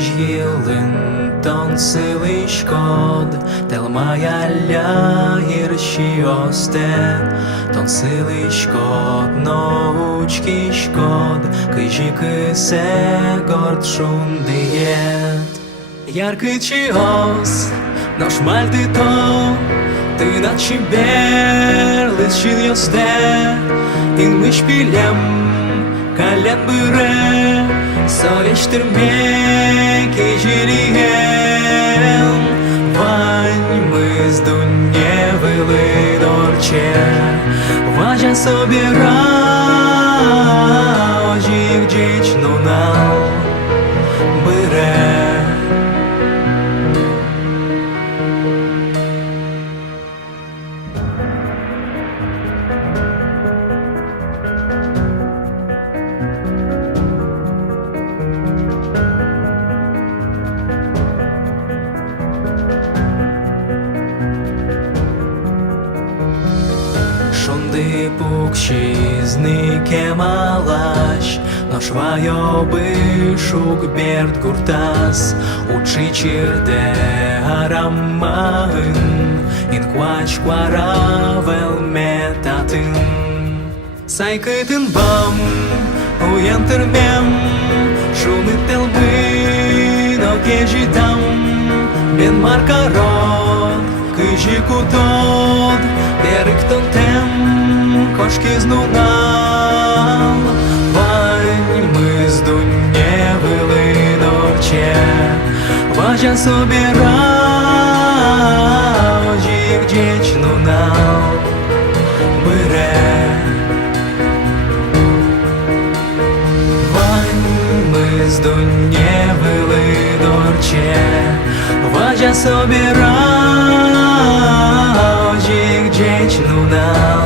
mіж гілин тонцили шкод, телмая гірші осте, тонцили шкод, научки шкод, кижики се горд шундиет. Яркий чиос, наш мальти то, ти над чибер личин йосте, ін ми шпілем, калян бире, совещтер меки жиріген. Вань ми з дуне вили дорче, важа собіра, ожік дічну нал бире. Шунди пукші знике малаш, наш вайоби шук берд куртас, учи чирде гарамагин, ін квач кваравел метатын. Сайкытын бам, уянтырмем, шуны телбы, но кежи дам, бен маркарот, кыжи кутот, Деректон тем, кошки знунал. Вань ми з дуне вили дорче, важа собіра, ожік дічну нал бире. Вань ми з дуне вили дорче, важа собіра, dzień nu nam